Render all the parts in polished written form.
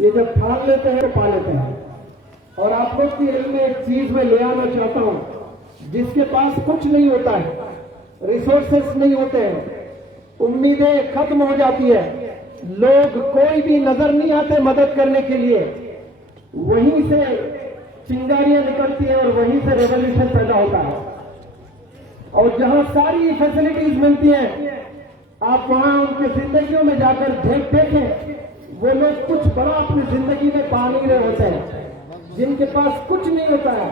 یہ جب ٹھان لیتے ہیں تو پا لیتے ہیں. اور آپ لوگ کی علم میں ایک چیز میں لے آنا چاہتا ہوں, جس کے پاس کچھ نہیں ہوتا ہے, ریسورسز نہیں ہوتے ہیں, امیدیں ختم ہو جاتی ہے, لوگ کوئی بھی نظر نہیں آتے مدد کرنے کے لیے, وہیں سے چنگاریاں نکلتی ہیں اور وہیں سے ریولیوشن پیدا ہوتا ہے. اور جہاں ساری فیسلٹیز ملتی ہیں, آپ وہاں ان کی زندگیوں میں جا کر دیکھیں, وہ لوگ کچھ بڑا اپنی زندگی میں پا نہیں رہے ہوتے ہیں. جن کے پاس کچھ نہیں ہوتا ہے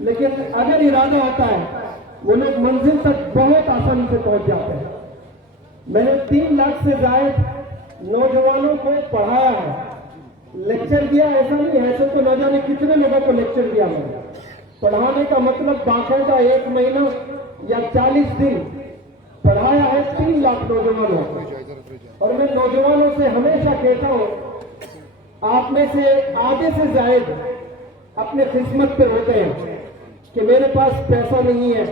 لیکن اگر ارادہ ہوتا ہے وہ لوگ منزل تک بہت آسانی سے پہنچ جاتے ہیں. میں نے 3 لاکھ سے زائد نوجوانوں کو پڑھایا ہے, لیکچر دیا, ایسا نہیں ہے تو نہ جانے کتنے لوگوں کو لیکچر دیا میں نے. پڑھانے کا مطلب باقاعدہ 1 مہینہ یا 40 دن پڑھایا ہے 3 لاکھ نوجوانوں کو. اور میں نوجوانوں سے ہمیشہ کہتا ہوں, آپ میں سے آدھے سے زائد اپنے قسمت پہ روتے ہیں کہ میرے پاس پیسہ نہیں ہے,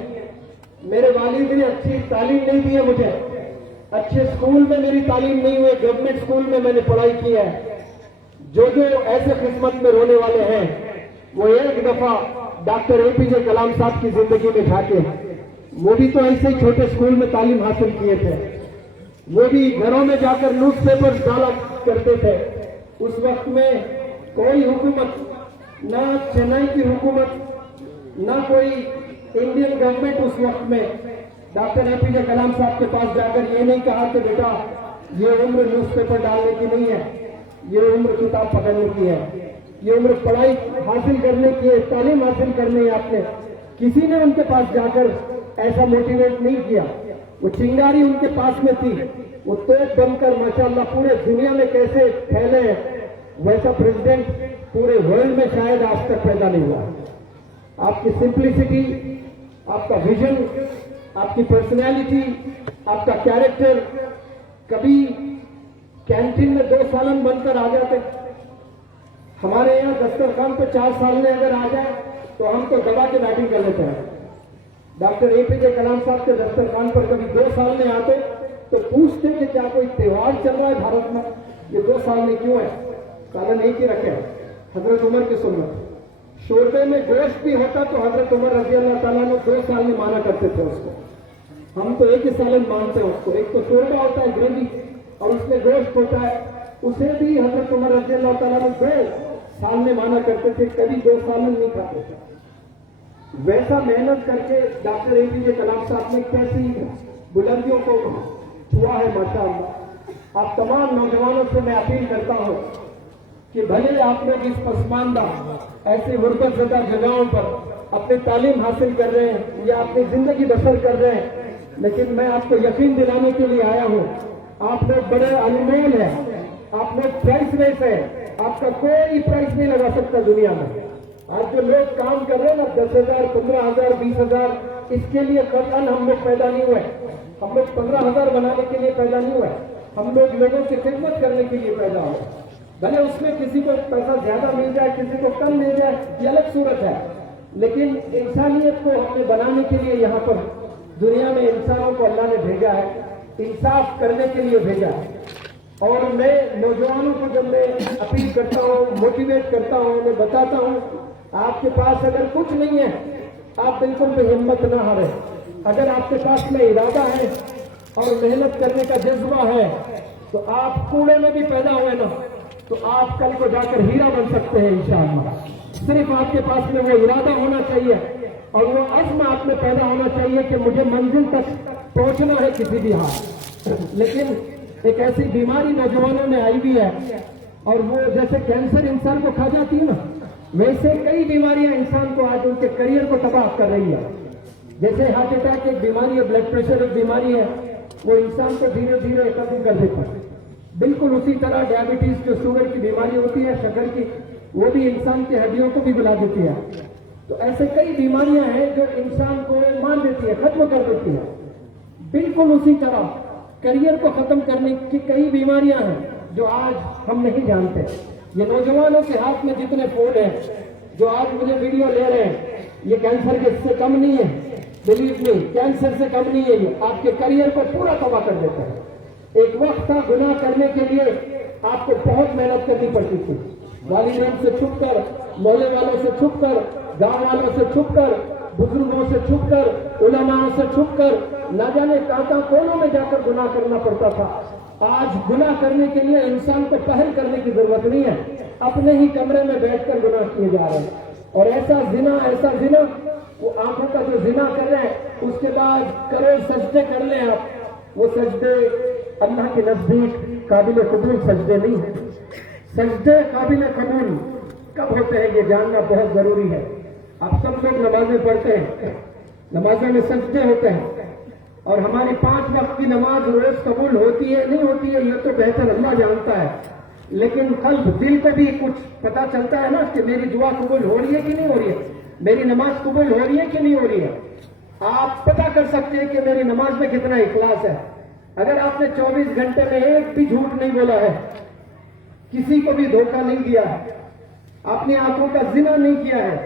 میرے والد نے اچھی تعلیم نہیں دی ہے, مجھے اچھے اسکول میں میری تعلیم نہیں ہوئی, گورنمنٹ اسکول میں میں نے پڑھائی کی ہے. جو ایسے قسمت میں رونے والے ہیں وہ ایک دفعہ ڈاکٹر اے پی جے کلام صاحب کی زندگی میں جھانکے. وہ بھی تو ایسے ہی چھوٹے اسکول میں تعلیم حاصل کیے تھے, وہ بھی گھروں میں جا کر نیوز پیپر ڈالا کرتے تھے. اس وقت میں کوئی حکومت, نہ چنئی کی حکومت, نہ کوئی انڈین گورنمنٹ اس وقت میں ڈاکٹر اے پی جے کلام صاحب کے پاس جا کر یہ نہیں کہا کہ بیٹا یہ عمر نیوز پیپر ڈالنے کی نہیں ہے, یہ عمر کتاب پکڑنے کی ہے, یہ عمر پڑھائی حاصل کرنے کی ہے, تعلیم حاصل کرنی ہے. آپ نے کسی نے ان کے پاس جا کر ایسا موٹیویٹ نہیں کیا. وہ چنگاری ان کے پاس میں تھی, وہ توپ بن کر ماشاءاللہ پورے دنیا میں کیسے پھیلے, ویسا پریزیڈنٹ پورے ورلڈ میں شاید آج تک پیدا نہیں ہوا. آپ کی سمپلسٹی, آپ کا ویژن, آپ کی پرسنالٹی, آپ کا کیریکٹر. کبھی کینٹین میں 2 سالن بن کر آ جاتے, ہمارے یہاں دسترخوان پہ 4 سالنے اگر آ جائے تو ہم تو دبا کے بیٹنگ کر لیتے ہیں. ڈاکٹر اے پی جے کلام صاحب کے دسترخوان پر کبھی 2 سالنے آتے تو پوچھتے کہ کیا کوئی تہوار چل رہا ہے بھارت میں, یہ 2 سالنے کیوں ہے؟ سالن ایک ہی رکھے, حضرت عمر کی سنت. شوربے میں گوشت بھی ہوتا تو حضرت عمر رضی اللہ تعالیٰ نے 2 سالنے مانا کرتے تھے اس کو. ہم تو ایک ہی سالن مانتے ہیں اس کو. ایک تو شوربہ ہوتا ہے گریوی اور اس میں گوشت ہوتا ہے, اسے بھی حضرت عمر رضی اللہ تعالیٰ نے 2 سالنے مانا کرتے تھے, کبھی 2 سالن نہیں کھاتے تھے. ویسا محنت کر کے ڈاکٹر اے پی جے کلام صاحب نے کیسی بلندیوں کو چھوا ہے ماشاءاللہ. آپ تمام نوجوانوں سے میں اپیل کرتا ہوں کہ بھلے آپ لوگ اس پسماندہ ایسی غربت زدہ جگہوں پر اپنی تعلیم حاصل کر رہے ہیں یا اپنی زندگی بسر کر رہے ہیں, لیکن میں آپ کو یقین دلانے کے لیے آیا ہوں, آپ لوگ بڑے انمول ہیں, آپ لوگ پرائس لیس ہیں, آپ کا کوئی پرائس نہیں لگا سکتا دنیا میں. آج جو لوگ کام کر رہے ہیں نا 10,000, 15,000, 20,000, اس کے لیے قطعاً ہم لوگ پیدا نہیں ہوئے. ہم لوگ 15,000 بنانے کے لیے پیدا نہیں ہوئے, ہم لوگ لوگوں کی خدمت کرنے کے لیے پیدا ہوئے. بھلے اس میں کسی کو پیسہ زیادہ مل جائے, کسی کو کم مل جائے, یہ الگ صورت ہے, لیکن انسانیت کو ہم نے بنانے کے لیے یہاں پر دنیا میں انسانوں کو اللہ نے بھیجا ہے, انصاف کرنے کے لیے بھیجا ہے. اور میں نوجوانوں کو جب میں اپیل کرتا ہوں, موٹیویٹ کرتا ہوں, میں بتاتا ہوں, آپ کے پاس اگر کچھ نہیں ہے آپ بالکل بھی ہمت نہ ہاریں. اگر آپ کے پاس میں ارادہ ہے اور محنت کرنے کا جذبہ ہے تو آپ کوڑے میں بھی پیدا ہوئے نا تو آپ کل کو جا کر ہیرا بن سکتے ہیں انشاءاللہ. صرف آپ کے پاس میں وہ ارادہ ہونا چاہیے اور وہ عزم آپ میں پیدا ہونا چاہیے کہ مجھے منزل تک پہنچنا ہے کسی بھی حال. لیکن ایک ایسی بیماری نوجوانوں میں آئی بھی ہے, اور وہ جیسے کینسر انسان کو کھا جاتی ہے نا, ویسے کئی بیماریاں انسان کو آج ان کے کریئر کو تباہ کر رہی ہے. جیسے ہارٹ اٹیک ایک بیماری ہے, بلڈ پریشر ایک بیماری ہے, وہ انسان کو دھیرے دھیرے ختم کر دیتا ہے. بالکل اسی طرح ڈائبٹیز جو شوگر کی بیماری ہوتی ہے, شکر کی, وہ بھی انسان کی ہڈیوں کو بھی بلا دیتی ہے. تو ایسے کئی بیماریاں ہیں جو انسان کو مار دیتی ہے, ختم کر دیتی ہے. بالکل اسی طرح کریئر کو ختم کرنے کی کئی بیماریاں ہیں جو آج ہم نہیں جانتے. یہ نوجوانوں کے ہاتھ میں جتنے فون ہیں جو آج مجھے ویڈیو لے رہے ہیں, یہ کینسر کے سے کم نہیں ہے. بلیو می, کینسر سے کم نہیں ہے. یہ آپ کے کریئر کو پورا تباہ کر دیتا ہے. ایک وقت تھا گناہ کرنے کے لیے آپ کو بہت محنت کرنی پڑتی تھی، والدین سے چھپ کر، محلے والوں سے چھپ کر، گاؤں والوں سے چھپ کر، بزرگوں سے چھپ کر، علماء سے چھپ کر، نہ جانے کہاں کونوں میں جا کر گناہ کرنا پڑتا تھا۔ آج گناہ کرنے کے لیے انسان کو پہل کرنے کی ضرورت نہیں ہے، اپنے ہی کمرے میں بیٹھ کر گناہ کیے جا رہے ہیں۔ اور ایسا زنا وہ آنکھوں کا جو زنا کر رہے ہیں، اس کے بعد کروڑ سجدے کر لیں آپ، وہ سجدے اللہ کے نزدیک قابل قبول سجدے نہیں ہیں۔ سجدے قابل قبول کب ہوتے ہیں یہ جاننا بہت ضروری ہے۔ آپ سب لوگ نمازیں پڑھتے ہیں، نمازوں میں سجدے ہوتے ہیں، اور ہماری 5 وقت کی نماز روز قبول ہوتی ہے نہیں ہوتی ہے یہ تو بہتر اللہ جانتا ہے، لیکن قلب دل کو بھی کچھ پتا چلتا ہے نا کہ میری دعا قبول ہو رہی ہے کہ نہیں ہو رہی ہے، میری نماز قبول ہو رہی ہے کہ نہیں ہو رہی ہے۔ آپ پتا کر سکتے ہیں کہ میری نماز میں کتنا اخلاص ہے۔ اگر آپ نے 24 گھنٹے میں ایک بھی جھوٹ نہیں بولا ہے، کسی کو بھی دھوکہ نہیں دیا ہے، اپنی آنکھوں کا زنا نہیں کیا ہے،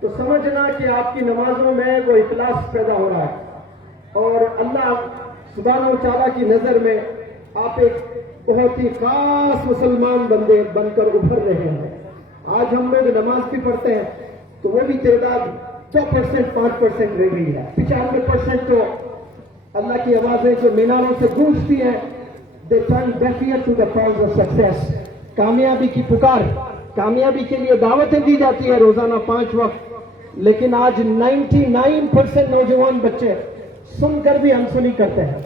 تو سمجھنا کہ آپ کی نمازوں میں وہ اخلاص پیدا ہو رہا ہے، اور اللہ سبحانہ و تعالیٰ کی نظر میں آپ ایک بہت ہی خاص مسلمان بندے بن کر ابھر رہے ہیں۔ آج ہم لوگ نماز بھی پڑھتے ہیں تو وہ بھی تعداد 100% 5% رہ گئی ہے، 95% تو اللہ کی آوازیں جو میناروں سے گونجتی ہیں، they turn deaf ear to the calls of success۔ کامیابی کی پکار، کامیابی کے لیے دعوتیں دی جاتی ہیں روزانہ 5 وقت، لیکن آج 99% نوجوان بچے سن کر بھی انسنی کرتے ہیں۔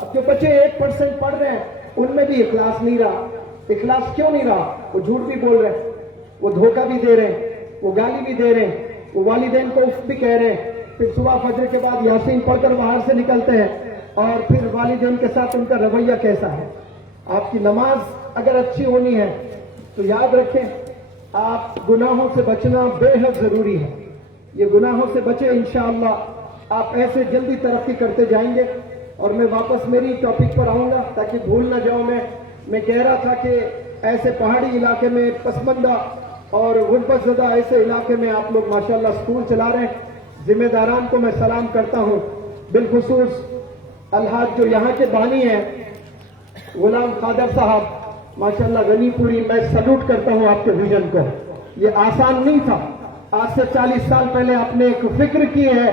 اب جو بچے 1% پڑھ رہے ہیں ان میں بھی اخلاص نہیں رہا۔ اخلاص کیوں نہیں رہا؟ وہ جھوٹ بھی بول رہے ہیں، وہ دھوکہ بھی دے رہے ہیں، وہ گالی بھی دے رہے ہیں، وہ والدین کو اف بھی کہہ رہے ہیں، پھر صبح فجر کے بعد یاسین پڑھ کر باہر سے نکلتے ہیں، اور پھر والدین کے ساتھ ان کا رویہ کیسا ہے۔ آپ کی نماز اگر اچھی ہونی ہے تو یاد رکھیں آپ گناہوں سے بچنا بے حد ضروری ہے۔ یہ گناہوں سے بچے انشاءاللہ آپ ایسے جلدی ترقی کرتے جائیں گے۔ اور میں واپس میری ٹاپک پر آؤں گا تاکہ بھول نہ جاؤں۔ میں کہہ رہا تھا کہ ایسے پہاڑی علاقے میں پسماندہ اور غربت زدہ ایسے علاقے میں آپ لوگ ماشاءاللہ اسکول چلا رہے ہیں، ذمہ داران کو میں سلام کرتا ہوں، بالخصوص الحاج جو یہاں کے بانی ہیں غلام قادر صاحب، ماشاءاللہ غنی پوری، میں سلوٹ کرتا ہوں آپ کے ویژن کو۔ یہ آسان نہیں تھا، آج سے 40 سال پہلے آپ نے ایک فکر کی ہے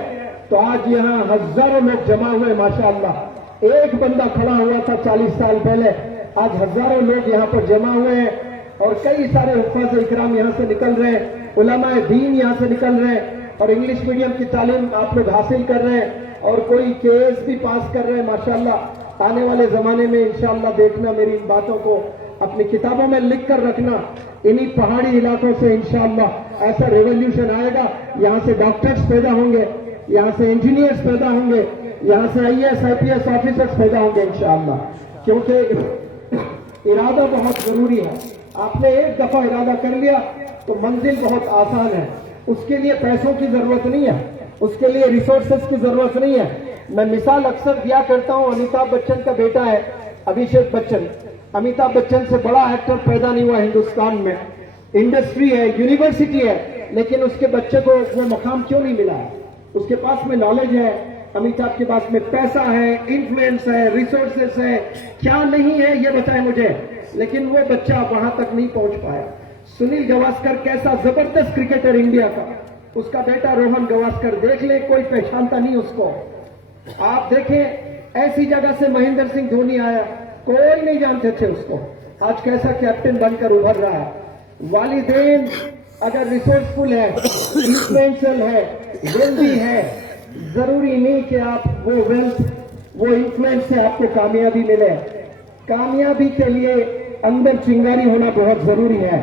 تو آج یہاں ہزاروں لوگ جمع ہوئے ماشاءاللہ۔ ایک بندہ کھڑا ہوا تھا 40 سال پہلے، آج ہزاروں لوگ یہاں پر جمع ہوئے ہیں، اور کئی سارے حفاظ اکرام یہاں سے نکل رہے ہیں، علماء دین یہاں سے نکل رہے ہیں، اور انگلش میڈیم کی تعلیم آپ لوگ حاصل کر رہے ہیں، اور کوئی کیس بھی پاس کر رہے ہیں ماشاءاللہ۔ آنے والے زمانے میں انشاءاللہ دیکھنا، میری ان باتوں کو اپنی کتابوں میں لکھ کر رکھنا، انہی پہاڑی علاقوں سے انشاءاللہ ایسا ریولوشن آئے گا، یہاں سے ڈاکٹرز پیدا ہوں گے، یہاں سے انجینئرز پیدا ہوں گے، یہاں سے IAS IPS آفیسرز پیدا ہوں گے انشاءاللہ، کیونکہ ارادہ بہت ضروری ہے۔ آپ نے ایک دفعہ ارادہ کر لیا تو منزل بہت آسان ہے۔ اس کے لیے پیسوں کی ضرورت نہیں ہے، اس کے لیے ریسورسز کی ضرورت نہیں ہے۔ میں مثال اکثر دیا کرتا ہوں، امیتابھ بچن کا بیٹا ہے ابھیشیک بچن، امیتابھ بچن سے بڑا ایکٹر پیدا نہیں ہوا ہندوستان میں، انڈسٹری ہے، یونیورسٹی ہے، لیکن اس کے بچے کو وہ مقام کیوں نہیں ملا ہے؟ اس کے پاس میں نالج ہے، امیتابھ کے پاس میں پیسہ ہے، انفلوئنس ہے، ریسورسز ہے، کیا نہیں ہے یہ بتائیں مجھے، لیکن وہ بچہ وہاں تک نہیں پہنچ پایا۔ سنیل گواسکر کیسا زبردست کرکٹر انڈیا کا، اس کا بیٹا روہن گواسکر، دیکھ لیں کوئی پہچانتا نہیں اس کو۔ آپ دیکھیں ایسی جگہ سے مہندر سنگھ دھونی آیا، کوئی نہیں جانتے تھے اس کو، آج کیسا کیپٹن بن کر ابھر رہا ہے۔ والدین اگر ریسورسفل ہے، انفلوئنشل ہے، ویلدی ہے، ضروری نہیں کہ آپ وہ ویلتھ، وہ انفلوئنس سے آپ کو کامیابی ملے۔ کامیابی کے لیے اندر چنگاری ہونا بہت ضروری ہے۔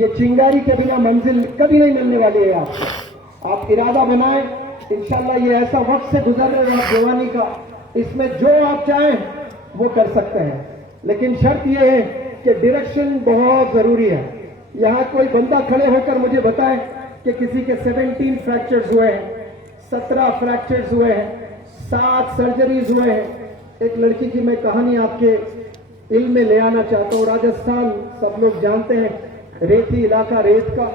یہ چنگاری کے بنا منزل کبھی نہیں ملنے والی ہے آپ کو۔ آپ ارادہ بنائیں، انشاءاللہ یہ ایسا وقت سے گزر رہا ہے جوانی کا، اس میں جو آپ چاہیں وہ کر سکتے ہیں، لیکن شرط یہ ہے کہ ڈائریکشن بہت ضروری ہے۔ یہاں کوئی بندہ کھڑے ہو کر مجھے بتائے کہ کسی کے 17 فریکچرز ہوئے ہیں، 17 فریکچرز ہوئے ہیں، 7 سرجریز ہوئے ہیں۔ ایک لڑکی کی میں کہانی آپ کے علم میں لے آنا چاہتا ہوں۔ راجستھان سب لوگ جانتے ہیں، ریتی علاقہ، ریت کا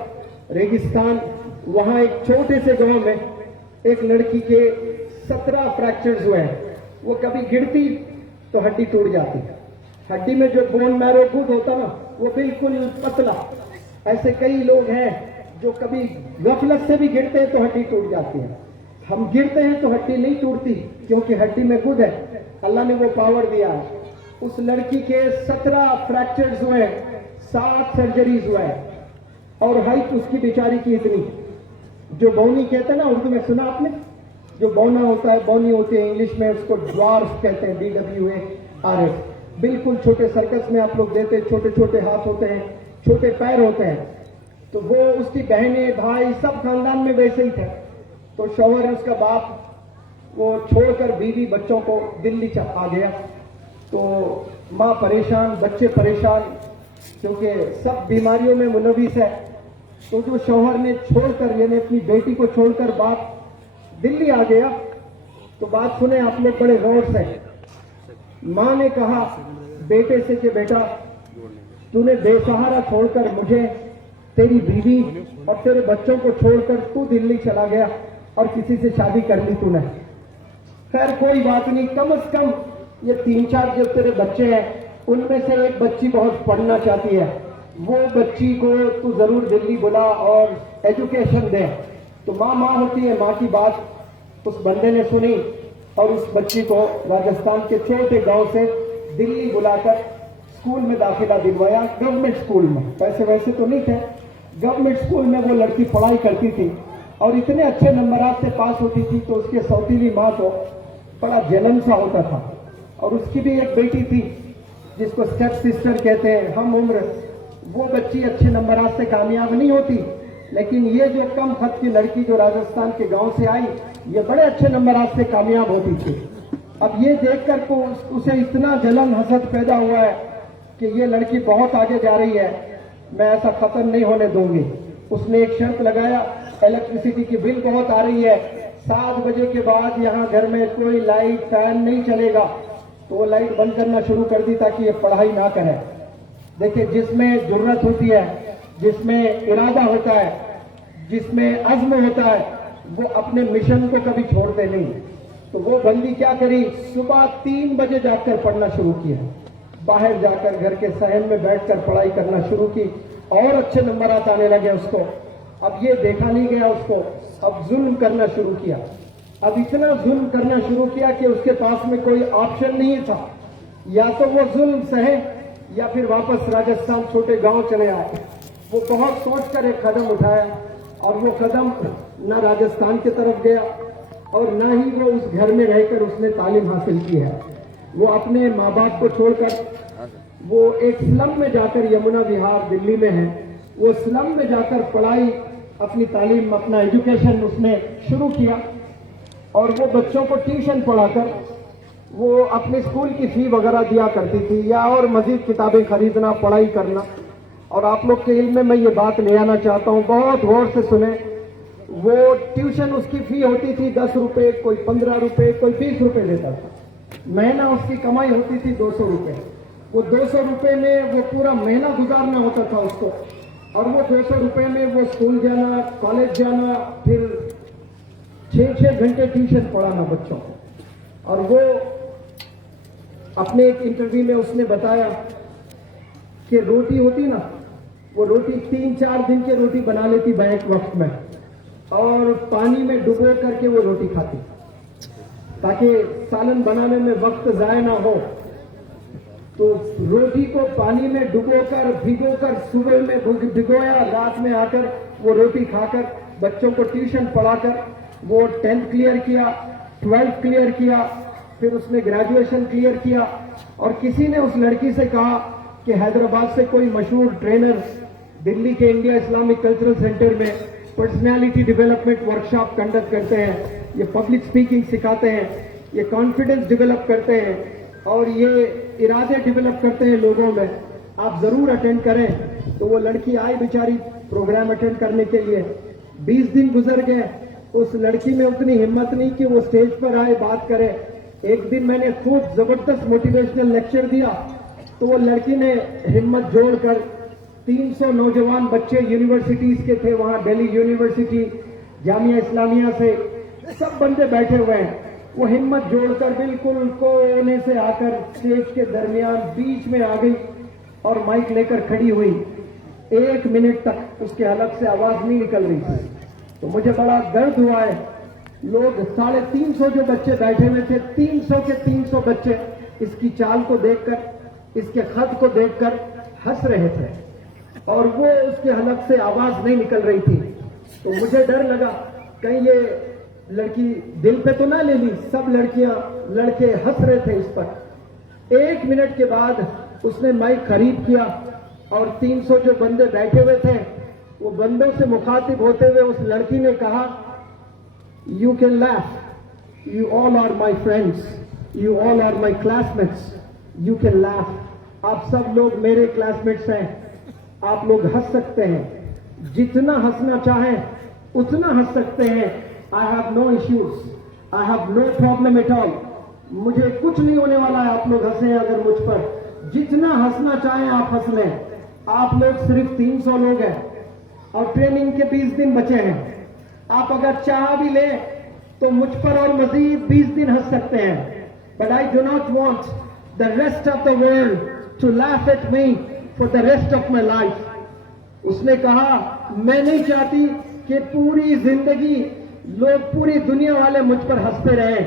ریگستان، وہاں ایک چھوٹے سے گاؤں میں ایک لڑکی کے 17 فریکچرز ہوئے ہیں۔ وہ کبھی گرتی تو ہڈی ٹوٹ جاتی، ہڈی میں جو بون میرو گڈ ہوتا نا وہ بالکل پتلا. ایسے کئی لوگ ہیں جو کبھی غفلت سے بھی گرتے ہیں تو ہڈی ٹوٹ جاتی ہے. ہم گرتے ہیں تو ہڈی نہیں ٹوٹتی کیونکہ ہڈی میں گڈ ہے, اللہ نے وہ پاور دیا ہے. اس لڑکی کے 17 فریکچرز ہوئے, 7 سرجریز ہوئے, اور ہائٹ اس کی بیچاری کی اتنی, جو بونی کہتے ہیں نا اردو میں سنا آپ نے, جو بونا ہوتا ہے, بونی ہوتی ہے انگلش میں اس کو ڈوارف کہتے ہیں, DWARF. بالکل چھوٹے سرکس میں آپ لوگ دیتے ہیں, چھوٹے چھوٹے ہاتھ ہوتے ہیں, چھوٹے پیر ہوتے ہیں. تو وہ اس کی بہنیں بھائی سب خاندان میں ویسے ہی تھے. تو شوہر اس کا باپ وہ چھوڑ کر بیوی بچوں کو دلی آ گیا. تو ماں پریشان, بچے پریشان, کیونکہ سب بیماریوں میں ملوث ہے. تو جو شوہر نے چھوڑ کر یعنی اپنی بیٹی کو چھوڑ کر باپ دلی آ گیا. تو بات سنیں آپ لوگ بڑے غور سے. ماں نے کہا بیٹے سے کہ بیٹا تو نے بے سہارا چھوڑ کر مجھے, تیری بیوی اور تیرے بچوں کو چھوڑ کر تو دلی چلا گیا اور کسی سے شادی کر لی تو نے. خیر کوئی بات نہیں, کم از کم یہ 3-4 جو تیرے بچے ہیں ان میں سے ایک بچی بہت پڑھنا چاہتی ہے, وہ بچی کو تو ضرور دلی بلا اور ایجوکیشن دے. تو ماں ہوتی ہے, ماں کی بات اس بندے نے سنی اور اس بچی کو راجستھان کے چھوٹے گاؤں سے دلی بلا کر اسکول میں داخلہ دلوایا, گورنمنٹ اسکول میں. پیسے ویسے تو نہیں تھے, گورنمنٹ اسکول میں وہ لڑکی پڑھائی کرتی تھی اور اتنے اچھے نمبرات سے پاس ہوتی تھی. تو اس کے سوتیلی ماں کو بڑا جلن سا ہوتا تھا, اور اس کی بھی ایک بیٹی تھی جس کو اسٹیپ سسٹر کہتے ہیں, ہم عمر. وہ بچی اچھے نمبرات سے کامیاب نہیں ہوتی, لیکن یہ جو کم خط کی لڑکی جو راجستھان کے گاؤں سے آئی یہ بڑے اچھے نمبرات سے کامیاب ہوتی تھی. اب یہ دیکھ کر کو اسے اتنا جلن حسد پیدا ہوا ہے کہ یہ لڑکی بہت آگے جا رہی ہے, میں ایسا ختم نہیں ہونے دوں گی. اس نے ایک شرط لگایا, الیکٹریسٹی کی بل بہت آ رہی ہے, 7 بجے کے بعد یہاں گھر میں کوئی لائٹ فین نہیں چلے گا. تو وہ لائٹ بند کرنا شروع کر دی تاکہ یہ پڑھائی نہ کرے. دیکھیں جس میں جرت ہوتی ہے, جس میں ارادہ ہوتا ہے, جس میں عزم ہوتا ہے, وہ اپنے مشن کو کبھی چھوڑتے نہیں. تو وہ بندی کیا کری, صبح 3 بجے جا کر پڑھنا شروع کیا, باہر جا کر گھر کے صحن میں بیٹھ کر پڑھائی کرنا شروع کی اور اچھے نمبرات آنے لگے اس کو. اب یہ دیکھا نہیں گیا اس کو, اب ظلم کرنا شروع کیا. اب اتنا ظلم کرنا شروع کیا کہ اس کے پاس میں کوئی آپشن نہیں تھا, یا تو وہ ظلم سہے یا پھر واپس راجستھان چھوٹے گاؤں چلے آئے. وہ بہت سوچ کر ایک قدم اٹھایا, اور وہ قدم نہ راجستھان کی طرف گیا اور نہ ہی وہ اس گھر میں رہ کر اس نے تعلیم حاصل کی ہے. وہ اپنے ماں باپ کو چھوڑ کر وہ ایک سلم میں جا کر, یمنا وہار دلی میں ہے, وہ سلم میں جا کر پڑھائی, اپنی تعلیم, اپنا ایجوکیشن اس نے شروع کیا. اور وہ بچوں کو ٹیوشن پڑھا کر وہ اپنے اسکول کی فی وغیرہ دیا کرتی تھی, یا اور مزید کتابیں خریدنا, پڑھائی کرنا. اور آپ لوگ کے علم میں میں یہ بات لے آنا چاہتا ہوں, بہت غور سے سنیں. وہ ٹیوشن اس کی فی ہوتی تھی 10 روپے, کوئی 15 روپے, کوئی 20 روپے لیتا تھا. مہینہ اس کی کمائی ہوتی تھی 200 روپے. وہ 200 روپے میں وہ پورا مہینہ گزارنا ہوتا تھا اس کو, اور وہ 200 روپے میں وہ اسکول جانا, کالج جانا, پھر 6 گھنٹے ٹیوشن پڑھانا بچوں کو. اور وہ اپنے ایک انٹرویو میں اس نے بتایا کہ روٹی ہوتی نا, وہ روٹی 3-4 دن کی روٹی بنا لیتی بیک وقت میں, اور پانی میں ڈبو کر کے وہ روٹی کھاتی تاکہ سالن بنانے میں وقت ضائع نہ ہو. تو روٹی کو پانی میں ڈبو کر, بھگو کر, صبح میں بھگویا, رات میں آ کر وہ روٹی کھا کر بچوں کو ٹیوشن پڑھا کر وہ 10th کلیئر کیا, 12th کلیئر کیا, پھر اس نے گریجویشن کلیئر کیا. اور کسی نے اس لڑکی سے کہا کہ حیدرآباد سے کوئی مشہور ٹرینر دلی کے انڈیا اسلامک کلچرل سینٹر میں پرسنالٹی ڈیولپمنٹ ورکشاپ کنڈکٹ کرتے ہیں, یہ پبلک اسپیکنگ سکھاتے ہیں, یہ کانفیڈنس ڈیولپ کرتے ہیں, اور یہ ارادے ڈیولپ کرتے ہیں لوگوں میں, آپ ضرور اٹینڈ کریں. تو وہ لڑکی آئی بیچاری پروگرام اٹینڈ کرنے کے لیے. 20 دن گزر گئے, اس لڑکی میں اتنی ہمت نہیں کہ وہ اسٹیج پر آئے بات کرے. ایک دن میں نے خوب زبردست موٹیویشنل لیکچر دیا, تو وہ لڑکی نے ہمت جوڑ کر 300 نوجوان بچے یونیورسٹیز کے تھے وہاں, دہلی یونیورسٹی, جامعہ اسلامیہ سے, سب بندے بیٹھے ہوئے ہیں. وہ ہمت جوڑ کر بالکل کونے سے آ کر اسٹیج کے درمیان بیچ میں آ گئی اور مائک لے کر کھڑی ہوئی. 1 منٹ تک اس کے حلق سے آواز نہیں نکل رہی تھی. تو مجھے بڑا درد ہوا ہے. لوگ 350 جو بچے بیٹھے ہوئے تھے، 300 کے 300 بچے اس کی چال کو دیکھ کر، اس کے خط کو دیکھ کر ہنس رہے تھے اور وہ اس کے حلق سے آواز نہیں نکل رہی تھی. تو مجھے ڈر لگا کہیں یہ لڑکی دل پہ تو نہ لے لی. سب لڑکیاں لڑکے ہنس رہے تھے اس پر. 1 منٹ کے بعد اس نے مائک خرید کیا اور 300 جو بندے بیٹھے ہوئے تھے وہ بندوں سے مخاطب ہوتے ہوئے اس لڑکی نے کہا، "You can laugh. You all are my friends. You all are my classmates. You can laugh. آپ سب لوگ میرے کلاس میٹس ہیں. آپ لوگ ہنس سکتے ہیں. جتنا ہنسنا چاہیں اتنا ہنس سکتے ہیں. I have no issues. I have no problem at all. مجھے کچھ نہیں ہونے والا ہے. آپ لوگ ہنسیں اگر مجھ پر. جتنا ہنسنا چاہیں آپ ہنس لیں. آپ لوگ صرف 300 لوگ ہیں اور ٹریننگ کے 20 دن بچے ہیں. آپ اگر چاہ بھی لیں تو مجھ پر اور مزید 20 دن ہنس سکتے ہیں. But I do not want the rest of the world to laugh at me for the rest of my life." اس نے کہا، میں نہیں چاہتی کہ پوری زندگی لوگ، پوری دنیا والے مجھ پر ہنستے رہیں.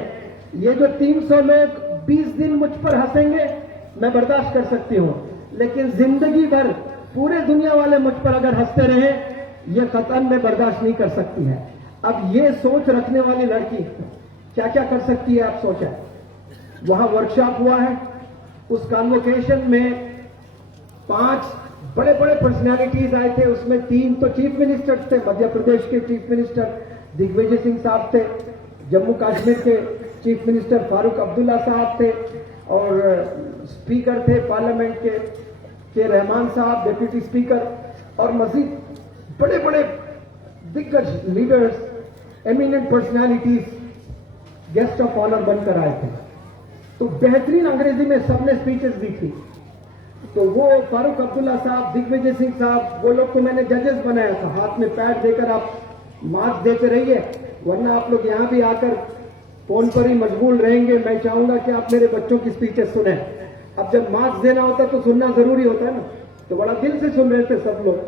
یہ جو 300 لوگ 20 دن مجھ پر ہنسیں گے میں برداشت کر سکتی ہوں، لیکن زندگی بھر پورے دنیا والے مجھ پر اگر ہنستے رہیں یہ قطعاً میں برداشت نہیں کر سکتی ہے. اب یہ سوچ رکھنے والی لڑکی کیا کیا کر سکتی ہے آپ سوچیں. وہاں ورکشاپ ہوا ہے. اس کانوکیشن میں 5 بڑے بڑے پرسنالٹیز آئے تھے. اس میں 3 تو چیف منسٹر تھے. مدھیہ پردیش کے چیف منسٹر دگ وجے سنگھ صاحب تھے. جموں کشمیر کے چیف منسٹر فاروق عبداللہ صاحب تھے اور اسپیکر تھے پارلیمنٹ کے رحمان صاحب ڈپٹی اسپیکر، اور مزید بڑے بڑے دگج leaders, eminent personalities guest of honour بن کر آئے تھے. تو بہترین انگریزی میں سب نے اسپیچز دی تھی. تو وہ فاروق عبداللہ صاحب، دگ وجے سنگھ صاحب، وہ لوگ کو میں نے ججز بنایا تھا. ہاتھ میں پیڈ دے کر آپ مارکس دیتے رہیے، ورنہ آپ لوگ یہاں بھی آ کر فون پر ہی مشغول رہیں گے. میں چاہوں گا کہ آپ میرے بچوں کی اسپیچز سنیں. اب جب مارکس دینا ہوتا تو سننا ضروری ہوتا ہے نا. تو بڑا دل سے سن رہے تھے سب لوگ.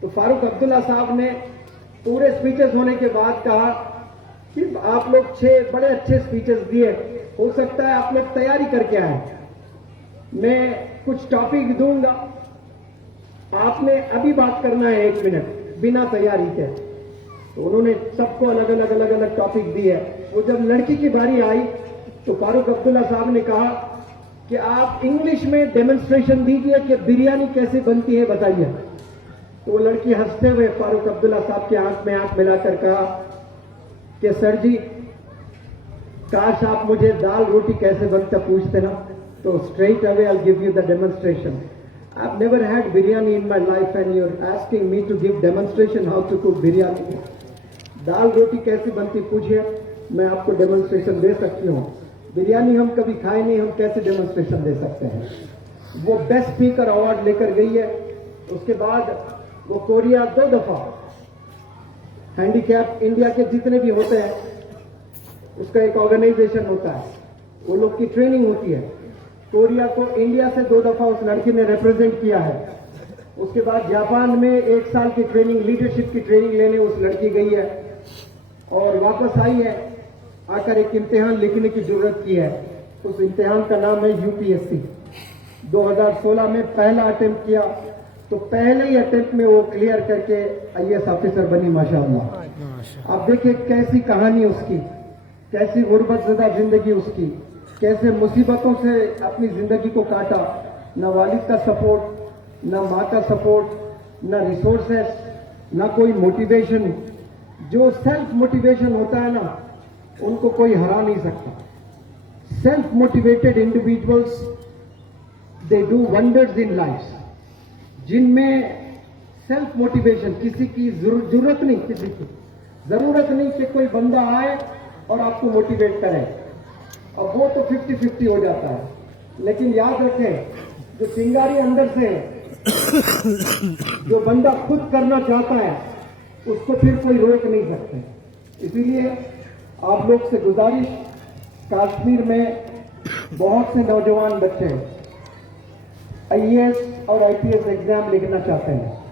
تو فاروق عبداللہ صاحب نے پورے اسپیچز ہونے کے بعد کہا کہ آپ لوگ 6 بڑے اچھے اسپیچز دیے، ہو سکتا ہے آپ لوگ تیاری کر کے آئیں. میں کچھ ٹاپک دوں گا، آپ نے ابھی بات کرنا ہے 1 منٹ بنا تیاری کے. تو انہوں نے سب کو الگ الگ ٹاپک دی ہے. وہ جب لڑکی کی باری آئی تو فاروق عبداللہ صاحب نے کہا کہ آپ انگلش میں ڈیمونسٹریشن دیجیے کہ بریانی کیسے بنتی ہے بتائیے. تو وہ لڑکی ہنستے ہوئے فاروق عبداللہ صاحب کے آنکھ میں آنکھ ملا کر کہا کہ سر جی، کاش آپ مجھے دال روٹی کیسے بنتا پوچھتے نا، تو straight away I'll give you the demonstration. I've never had biryani in my life and you're asking me to give demonstration how to cook biryani. دال روٹی کیسی بنتی پوچھئے، میں آپ کو ڈیمونسٹریشن دے سکتی ہوں. بریانی ہم کبھی کھائے نہیں، ہم کیسے ڈیمونسٹریشن دے سکتے ہیں. وہ بیسٹ اسپیکر ایوارڈ لے کر گئی ہے. اس کے بعد وہ کوریا 2 دفعہ ہینڈی کیپ انڈیا کے جتنے بھی ہوتے ہیں اس کا ایک آرگنائزیشن ہوتا ہے، وہ لوگ کی ٹریننگ ہوتی ہے. کوریا کو انڈیا سے 2 دفعہ اس لڑکی نے ریپرزینٹ کیا ہے. اس کے بعد جاپان میں 1 سال کی ٹریننگ، لیڈرشپ کی ٹریننگ لینے اس لڑکی گئی ہے اور واپس آئی ہے. آ کر ایک امتحان لکھنے کی ضرورت کی ہے. اس امتحان کا نام ہے UPSC. 2016 میں پہلا اٹیمپٹ کیا تو پہلے ہی اٹیمپٹ میں وہ کلیئر کر کے IAS آفیسر بنی ماشاءاللہ. اب دیکھیں کیسی کہانی اس کی، کیسی غربت زدہ زندگی اس کی، کیسے مصیبتوں سے اپنی زندگی کو کاٹا. نہ والد کا سپورٹ، نہ ماں کا سپورٹ، نہ ریسورسز، نہ کوئی موٹیویشن. جو سیلف موٹیویشن ہوتا ہے نا ان کو کوئی ہرا نہیں سکتا. Self motivated individuals they do wonders in life. جن میں سیلف موٹیویشن، کسی کی ضرورت نہیں، کسی کی ضرورت نہیں کہ کوئی بندہ آئے اور آپ کو موٹیویٹ کرے. اب وہ تو 50-50 ہو جاتا ہے. لیکن یاد رکھیں جو چنگاری اندر سے جو بندہ خود کرنا چاہتا ہے اس کو پھر کوئی روک نہیں سکتے. اسی لیے آپ لوگ سے گزارش کشمیر میں بہت سے نوجوان بچے IAS اور IPS ایگزام لکھنا چاہتے ہیں.